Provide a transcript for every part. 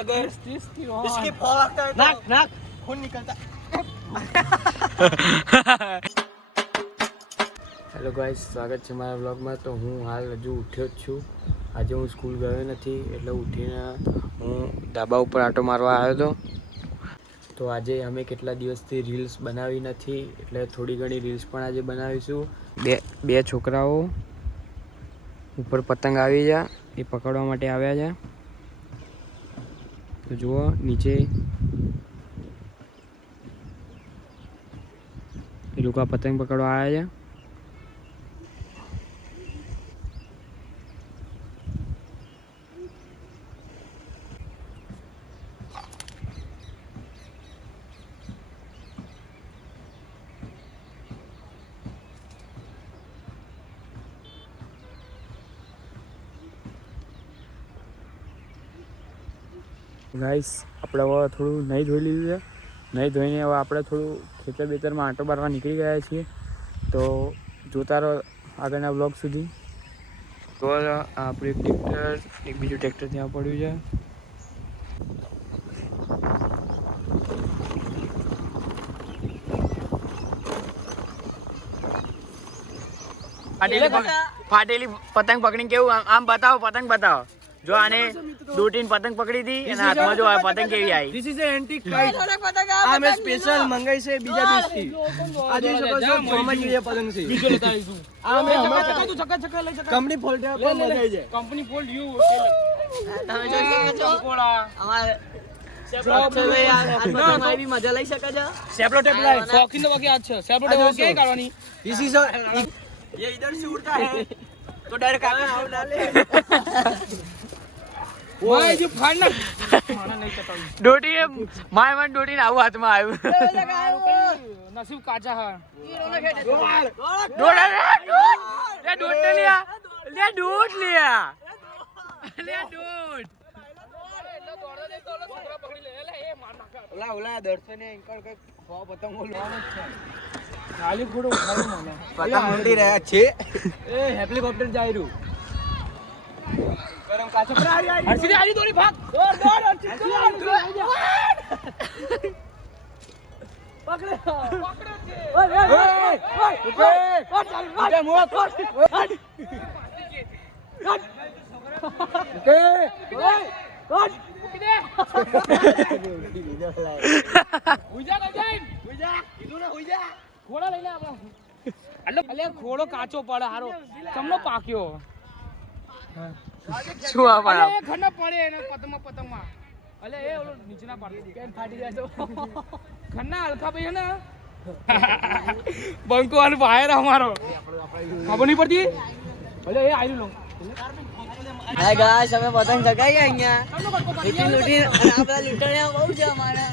अगर इसकी फौक है नाक नाक खून निकलता। હેલો ગાઈસ, સ્વાગત છે મારા બ્લોગમાં. તો હું હાલ હજુ ઉઠ્યો જ છું. આજે હું સ્કૂલ ગયો નથી એટલે ઉઠીને હું ધાબા ઉપર આંટો મારવા આવ્યો હતો. તો આજે અમે કેટલા દિવસથી રીલ્સ બનાવી નથી એટલે થોડી ઘણી રીલ્સ પણ આજે બનાવીશું. બે છોકરાઓ ઉપર પતંગ આવી ગયા, એ પકડવા માટે આવ્યા છે. તો જુઓ નીચે એ લોકો પતંગ પકડવા આવ્યા છે. ગાઈસ, આપણે હવે થોડું નહીં ધોઈ લીધું છે. નહીં ધોઈને હવે આપણે થોડું ખેતર બેતરમાં આંટો મારવા નીકળી ગયા છીએ. તો જોતા રહો આગળના બ્લોગ સુધી. તો આપણું એક ટ્રેક્ટર, એક બીજું ટ્રેક્ટર ત્યાં પડ્યું છે. ફાટેલી પતંગ પકડીને કેવું આમ બતાવો, પતંગ બતાવો. જો આને દોટીન પતંગ પકડી હતી અને હાથમાં જો પતંગ કેવી આવી. This is a antique kite. આ મે સ્પેશિયલ મંગાઈ છે બીજા દિવસથી. આ જોઈ શકો છો ફોર્મલ જે પતંગ છે. બીજો લેતા આવીશું. આ મે ચક્કા તું ચક્કા લઈ શકે. કંપની ફોલ્ડ પર મજા આવી જાય. કંપની ફોલ્ડ યુ તમે જોઈ શકો છો અમાર સેપલો ટેપ આવી મજા લઈ શકે છે. સેપલો ટેપ લાઈ શોખીન તો બાકી આ છે. સેપલો ટેપ ઓકે કરવાની. This is a ये इधर से उड़ता है तो डर का आओ डाले ઓય જો ફાડના મારા નહીં કટાવી દોટીને માય દોટીને આવું હાથમાં આવ્યું. નસીબ કાચા હા દોડ લે દોડ લે લે દોડ લે લે દોડ ઓલા ઓલા દર્શને અંકલ કઈ ખવા પતંગ બોલવાનો છે. ખાલી ખોડો ઉઠાવી મને પતંગ ઉડી રહ્યા છે. એ હેલિકોપ્ટર જાય રહ્યું. ગરમ કાચો પર આવી હર્ષિત આવી દોડી ભાગ દોડ દોડ હર્ષિત દોડ પકડે પકડે છે. ઓય ઓય મોત ઓકે ઓય મૂકી દે ઉજા લઈ જાય ઉજા કીધું ને ઉજા ખોળા લઈ લે આપણે અલે ખોળો કાચો પડે હારો કમનો પાક્યો શું આ પણ એ ખંડ પડે એને પતંગમાં અલે એ ઓલો નીચેના પાડતો પેન ફાટી જાય તો ખન્ના હલકા ભાઈ હે ને બંકો વાળો વાયર અમારો ખબર નહીં પડતી અલે એ આયુ લો હાય ગાઈસ, અમે પતંગ ચગાઈએ અહીંયા લૂટી અને આ બધા લૂંટણિયા બહુ છે અમારા.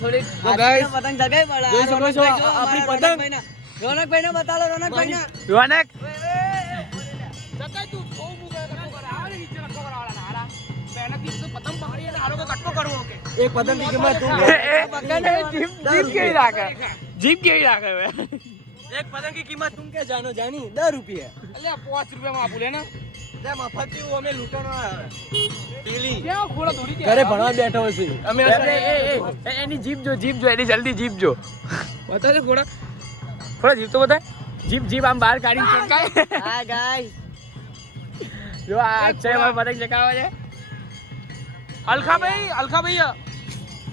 થોડીક પતંગ ચગાઈ પડે. જોઈ શકો છો આપણી પતંગ. રોનકભાઈને બતાવો, રોનકભાઈને. રોનક ચગાઈ તું બહુ મુગા કટકો કર આવે નીચે કટકો કરાવાળા હારા પહેલાથી તો પતંગ પકડી અને હારો કટકો કરવો કે એક પતંગ ની કિંમત તું જીપ કેવી રાખે, જીપ કેવી રાખે હવે. એક પતંગ की कीमत तुम क्या जानो जानी 10 रुपये अले 5 रुपया में आपू लेना ले मफत की અમે લૂંટણો પેલી ક્યાં ખોળા થોડી કે ઘરે ભણવા બેઠો છે અમે એની જીપ જો એની જલ્દી જીપ જો બતાજે ખોળા થોડા જીપ તો બતાય. જીપ આમ બહાર કાઢી ચકાય. હાય ગાઈસ, જો આ અક્ષય ભાઈ પતંગ ચકાવે છે. અલખા ભાઈ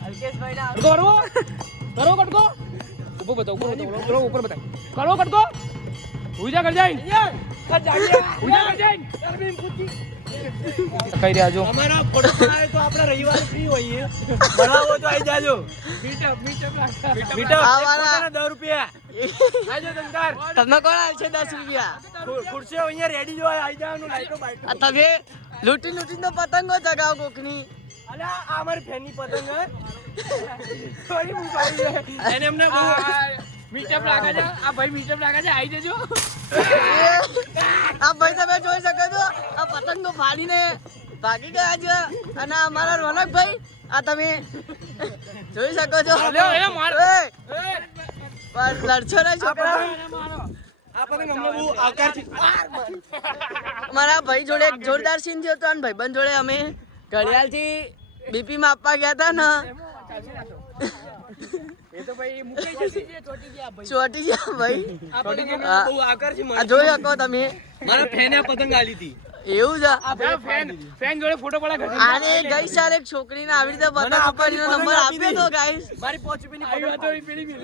અલ્કેશભાઈ ના કરો કટકો ઉપર બતાવ ઉપર બતાવ કરો કટકો ઉજા કર જાય ઉજા કર જાય કઈ રહ્યા જો અમારા પડોશમાં આવે તો આપણે રવિવારે ફ્રી હોઈએ ભણાવો તો આવી જાજો મીટઅપ 10 રૂપિયા આજો દંદાર તમને કોણ આવશે 10 રૂપિયા? ખુરશીઓ અહીંયા રેડી જો આવી જવાનું લાઈટો બાઈટો. તમે લૂંટી તો પતંગો ચગાવો કોકની. અલા આ અમારી ફેની પતંગ હે સોરી હું પાડી એને એમને મીટઅપ લાગે છે. આ ભાઈ મીટઅપ લાગે છે, આવી જજો. આ ભાઈ તમે જોઈ શકો છો આ પતંગો ફાડીને ભાગી ગયા છે. અને અમારા રોનકભાઈ આ તમે જોઈ શકો છો. લડશો ને છોકરા. આ પતંગ અમને બહુ આવકારથી અમારા ભાઈ જોડે એક જોરદાર સીન થયો હતો અને ભાઈબંધ જોડે અમે ઘડિયાળથી બીપી માપવા ગયા હતા ને એ તો ભાઈ મુકાઈ જશે ચોટી ગયા ભાઈ બહુ આકર્ષી આ જોઈ શકો તમે મારા ફેને પતંગ આલી હતી એવું છે ફેન જોડે ફોટો પડા આને ગઈ સાલ એક છોકરીને આવી રીતે પતંગ ઉપાડીનો નંબર આપ્યો તો ગાઈસ મારી 5 રૂપિયાની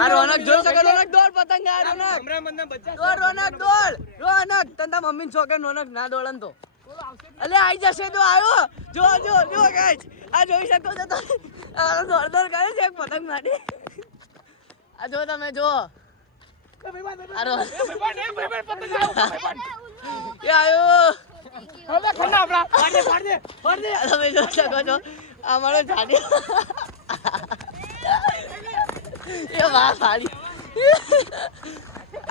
આ રોનક જોઈ શકો રોનક દોડ પતંગ આ રોનક કેમેરામેનના બચ્ચા દોડ રોનક રોનક તંતા મમ્મી છોકરા રોનક ના દોડન તો અલે આઈ જશે તો આવ્યો જો ગાઈસ આ જોઈ શકો છો તમે આ દોડ કરે છે એક પતંગ માટે આ જો તમે જો આ રો એ આયો હવે ખંડા આપડા ફાડ દે તમે જોઈ શકો છો અમારો જાડી એ વાહ ફાડી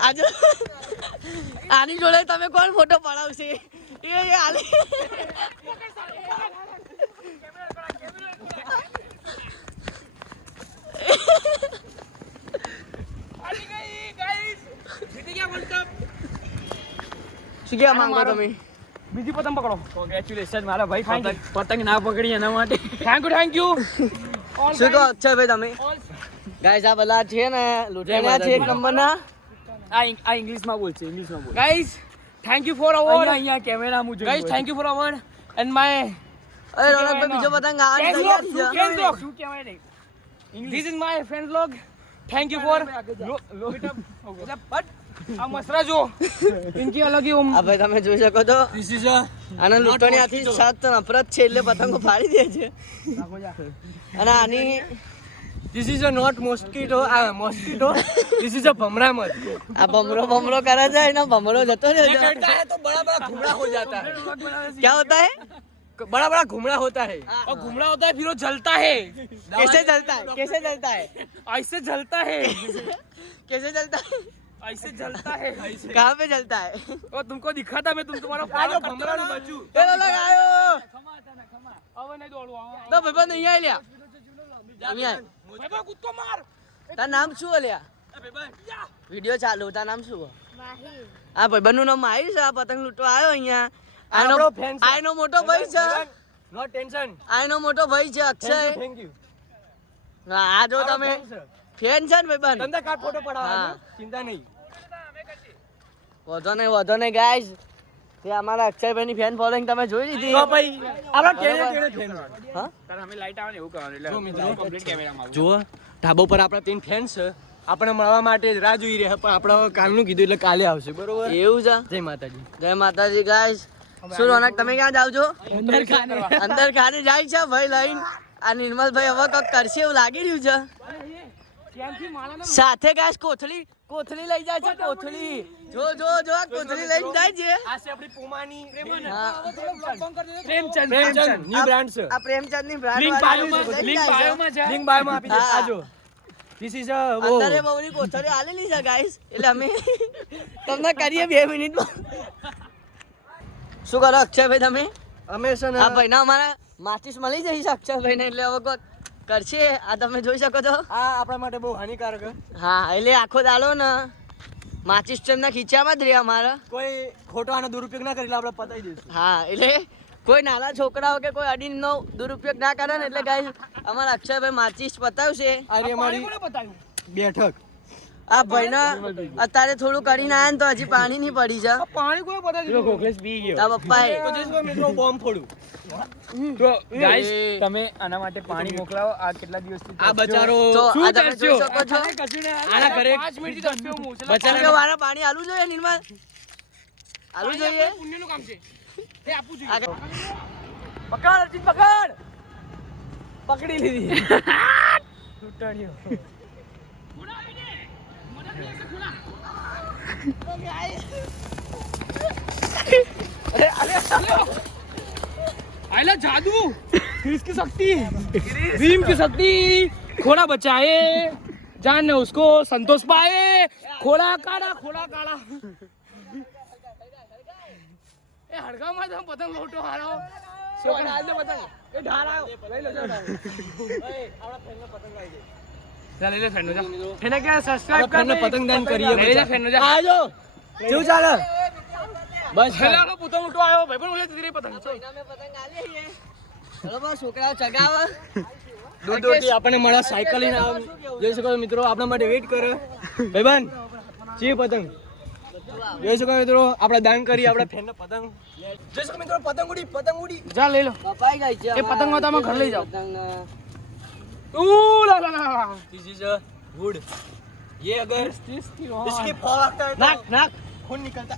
આજે આની જોડે તમે કોણ ફોટો પડાવશે એ આલી શું કહેવા માંગો તમે બીજી પતંગ પકડો કોંગ્રેચ્યુલેશન મારા ભાઈ પતંગ ના પકડી એના માટે થેન્ક યુ શું કહો અક્ષયભાઈ તમે ગાઈસ આ બધા છે ને લૂંટાણા છે એક નંબરના આ ઇંગ્લિશમાં બોલ guys thank you for award અહીંયા કેમેરા મુ જોઈ guys thank you for award and my અરે રોનકભાઈ બીજો પતંગ આવવાની તૈયારી છે શું કહેવાય નહીં this is my friend vlog thank you for but આ મસરા જો ઇનકી અલગ ही આ ભાઈ તમે જોઈ શકો છો This is a આના લૂંટણીયાથી સખ્ત નફરત છે એટલે પતંગો ફાડી દે છે અને આની This is a not mosquito. Mosquito. This is a भमरामद. આ ભમરો કરે છે એનો ભમરો જતો રહે છે चढ़ता है तो बड़ा बड़ा घुमड़ा हो जाता है. क्या होता है बड़ा बड़ा घुमड़ा होता है. और घुमड़ा होता है फिर वो जलता है कैसे जलता है ऐसे जलता है कैसे जलता है ऐसे जलता है कहाँ पे जलता है और तुमको दिखाता मैं तुम्हारा आयो भमरा નું બચ્ચું. એ લોગ આયો હવે નહીં દોડવા તો ભાઈ નહીં આઈ લ્યા નહીં આય ભાઈ કૂદકો માર તાર નામ શું અલ્યા વિડિયો ચાલુ તાર નામ શું આ ભાઈબંધનું નામ માહિર છે આ પતંગ લૂંટવા આવ્યો અહીંયા આપણો fan છે. આનો મોટો ભાઈ છે No tension. આનો મોટો ભાઈ છે અક્ષય Thank you. હા આ જો તમે ફેન છે ને ભાઈબંધ ધંધા કાર્ડ ફોટો હા. પડાવવાનો. ચિંતા નહીં. વધો નહીં ગાઈસ તે અમારા અક્ષયભાઈની ફેન ફોલોઈંગ તમે જોઈ લીધી તો ભાઈ આપણો ટેણે ફેન. હા તાર અમે લાઈટ આવે ને એવું કરવાનું એટલે કમ્પ્લીટ કેમેરામાં જુઓ ધાબા પર આપણા 3 ફેન છે. આપણે મળવા માટે રાહ જોઈ રહ્યા પણ આપણે કાલનું કીધું એટલે કાલે આવશે બરોબર. એવું છે જય માતાજી. જય માતાજી ગાઈસ શું રોનક તમે ક્યાં જાવ છો અંદર ખાને જાય છે ભાઈ લઈને આ નિર્મલભાઈ હવે કંઈક કરશે એવું લાગી રહ્યું છે સાથે ગાઈસ કોથળી લઈ જાય છે કોથળી જો આ કોથળી લઈને જાય છે આ છે આપણી પુમાની હા. પ્રેમચંદ ન્યુ બ્રાન્ડ છે. આ પ્રેમચંદની બ્રાન્ડ લિંક બાયોમાં છે લિંક બાયોમાં આપી દે. હા. આજો ધીસ ઇઝ અ અંદરે બહુની કોથળી આલેલી છે ગાઈસ એટલે અમે તમને કરીએ 2 મિનિટમાં શું કરો અક્ષયભાઈ તમે અમે છે ને આ ભાઈ ના અમારા માચીસ મળી જઈ છે અક્ષયભાઈ ને એટલે હવે કોઈ કરશે આ તમે જોઈ શકો છો આ આપણા માટે બહુ હાનિકારક છે. હા એટલે આખો દાડો ને માચીસ તેમના ખીચામાં જ રહે અમારા કોઈ ખોટો આનો દુરુપયોગ ના કરી આપણે પતાવી દઈશું. હા એટલે કોઈ નાના છોકરાઓ કે કોઈ અડીનનો દુરુપયોગ ના કરે ને એટલે ગાઈસ અમારા અક્ષયભાઈ માચીસ પતાવશે આ રહી અમારી બેઠક. આ ભાઈના અત્યારે થોડું કરીને આયા ને તો હજી પાણી નહીં પડી છે પાણી કોઈ પતા કોકલેસ પી ગયો તા પપ્પાએ તો જઈશું મિત્રો બોમ્બ ફોડું. તો ગાઈસ તમે આના માટે પાણી મોકલાવો આ કેટલા દિવસથી આ બચારો તો શું આ તમે જોઈ કરશો? શકો છો આના ઘરે 5 મિનિટથી 10 રૂપિયા મોકલા બચારા કે વાળા પાણી આલું જોઈએ નિર્મલ આલું જોઈએ પુણ્યનું કામ છે એ આપવું જોઈએ આગળ. પકડ અર્જુન પકડ પકડી લીધી લૂંટાણીઓ आइला जादू किसकी शक्ति भीम की शक्ति खोला बचाए जान ने उसको संतोष पाए खोला काड़ा ए हड़का मार हम पतंग लोटो हारो सो डाल दे पतंग ए ढारा ले लो जा ले ले फैन जा फैन क्या सब्सक्राइब कर ફેનને પતંગ દાન કરીએ. ले जा फैन जा આજો કેવું ચાલે બસ हेलो पतंग उठो आयो भाई पण मुझे तेरी पतंग चल અમે પતંગ આલી છે ચલો બસ છોકરાઓ ચગાવે દૂર દૂરથી આપણને મળે સાયકલ લઈને આમ જોઈ શકો છો મિત્રો આપણા માટે વેઇટ કરે ભાઈબંધ ચી પતંગ જોઈ શકો મિત્રો આપણે દાન કરી આપણા ફ્રેન્ડને પતંગ જોઈ શકો મિત્રો પતંગ ઉડી જા લઈ લો કપાઈ ગઈ છે એ પતંગ હોય તો અમે ઘર લઈ જાઓ પતંગ ला ला ला दिस इज अ वुड ये अगर इसकी फॉल लगता है नाक खून निकलता